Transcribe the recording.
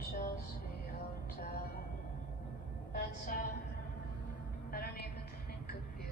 Chelsea hotel. That's how I don't even think of you.